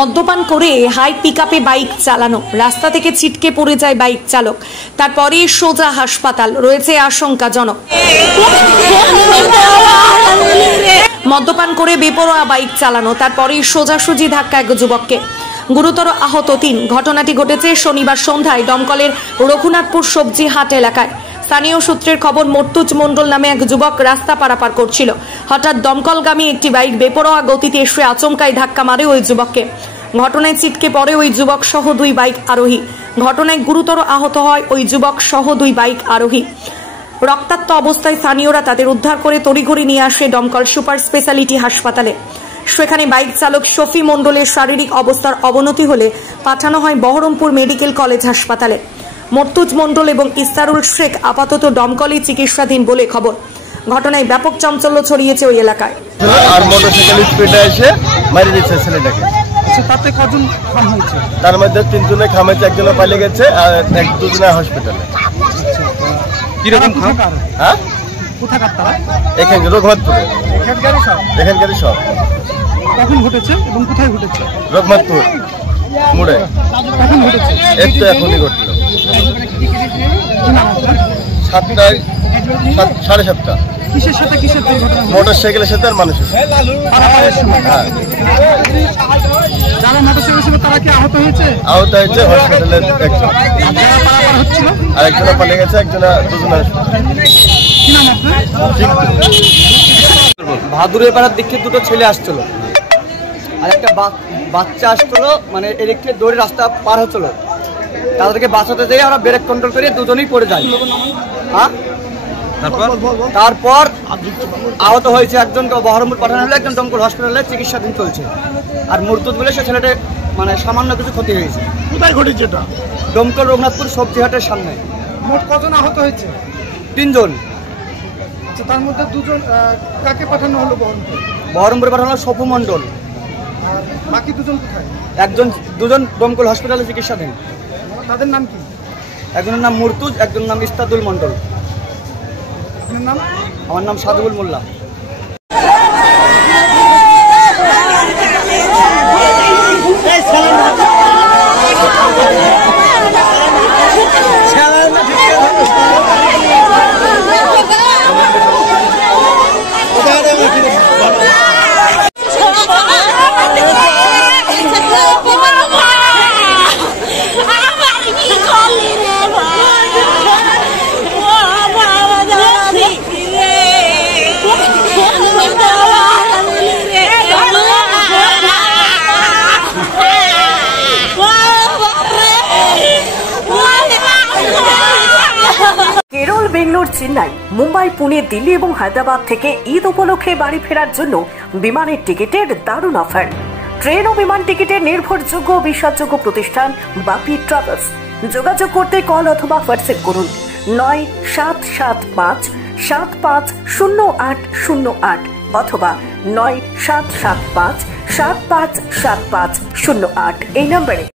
মদ্যপান করে high পিকআপে bike চালানো, রাস্তা থেকে ছিটকে পড়ে যায় বাইক চালক, তারপরে সোজা হাসপাতাল, রয়েছে আশঙ্কাজনক। মদ্যপান করে বেপরোয়া বাইক চালানো, তারপরে সোজাসুজি ধাক্কা এক যুবককে, গুরুতর আহত ৩। ঘটনাটি ঘটেছে শনিবার সন্ধ্যায় দমকলের রঘুনাথপুর সবজি হাট এলাকায়। স্থানীয় সূত্রের খবর, মর্তুজ মণ্ডল নামে এক যুবক রাস্তা পারাপার করছিল। হঠাৎ দমকলগামী একটি বাইক বেপরোয়া গতিতে এসে আচমকাই ধাক্কা মারে ওই যুবককে। ঘটনায় ছিটকে পড়ে ওই যুবক সহ ২ বাইক আরোহী। ঘটনায় গুরুতর আহত হয় ওই যুবক সহ ২ বাইক আরোহী। রক্তাক্ত অবস্থায় স্থানীয়রা তাদের উদ্ধার করে তড়িঘড়ি নিয়ে আসে দমকল সুপার স্পেশালিটি হাসপাতালে। সেখানে বাইক চালক শফি মণ্ডলের শারীরিক অবস্থার অবনতি হলে পাঠানো হয় বহরমপুর মেডিকেল কলেজ হাসপাতালে। মর্তুজ মণ্ডল এবং ইস্তারুল শেখ আপাতত দমকলে চিকিৎসাধীন বলে খবর। ঘটনায় ব্যাপক চাঞ্চল্য ছড়িয়েছে ওই এলাকায়। আর মোটরসাইকেল স্পিডে এসে মারি দিচ্ছে ছেলেটাকে। তাতে কজন খাম হয়েছে? তার মধ্যে ৩ জনে খাম হয়েছে, একজনে পালিয়ে গেছে আর ১-২ জনে হসপিটালে। কিরকম খাম? হ্যাঁ, কোথাকার তারা? এখানে রঘুনাথপুরে। এখানকারই সব। কখন ঘটেছে এবং কোথায় ঘটেছে? রঘুনাথপুর মোড়ে। কখন ঘটেছে? একটু এখনই ঘটল, 7টায়, 7:30। কিসের সাথে কিসের দুর্ঘটনা? মোটরসাইকেলের সাথে আর মানুষের সাথে। হ্যাঁ, যারা মোটরসাইকেল ছিল তারা কি আহত হয়েছে? আহত হয়েছে হসপিটালে একজন, যারা পারাপার হচ্ছিল আর একজনে পালিয়ে গেছে, দুজনে হসপিটালে। কি নাম আপনার? ভাদুরের পাড়ার দিক থেকে 2টো ছেলে আসছিল আর একটা বাচ্চা আসছিল, মানে এদিকে দৌড়ে রাস্তা পার হচ্ছিল। তাদেরকে বাঁচাতে যেয়ে আমরা ব্রেক কন্ট্রোল করে দুজনেই পড়ে যাই। হ্যাঁ, তারপর আহত হয়েছে একজনকে বহরমপুর পাঠানো হলো, একজন দমকল হসপিটালে চিকিৎসাধীন চলছে। আর মুরতুজ বলে সে ছেলেটা মানে সামান্য কিছু ক্ষতি হয়েছে। কোথায় ঘটেছে এটা? দমকল রঘুনাথপুর সবজি হাটের সামনে। মোট কজন আহত হয়েছে? 3 জন। তার মধ্যে 2 জন কাকে পাঠানো হলো? বহরমপুরে পাঠানো হলো শফু মণ্ডল। আর বাকি 2 জন কোথায়? 2জন দমকল হসপিটালে চিকিৎসাধীন। তাদের নাম কি? একজনের নাম মুরতুজ, একজনের নাম ইস্তাদুল মণ্ডল। আপনার নাম? আমার নাম সাদুল মোল্লা। কেরল, বেঙ্গালোর, চেন্নাই, মুম্বাই, পুনে, দিল্লি এবং হায়দ্রাবাদ থেকে ঈদ উপলক্ষে বাড়ি ফেরার জন্য বিমানের টিকিটের দারুণ অফার। ট্রেন ও বিমান টিকিটের নির্ভরযোগ্য ও বিশ্বাসযোগ্য প্রতিষ্ঠান বাপি ট্রাভেলস। যোগাযোগ করতে কল অথবা হোয়াটসঅ্যাপ করুন ৯৭৭৫-৭৫০৮০৮ অথবা ৯৭৭৫-৭৫৭৫০৮ এই নম্বরে।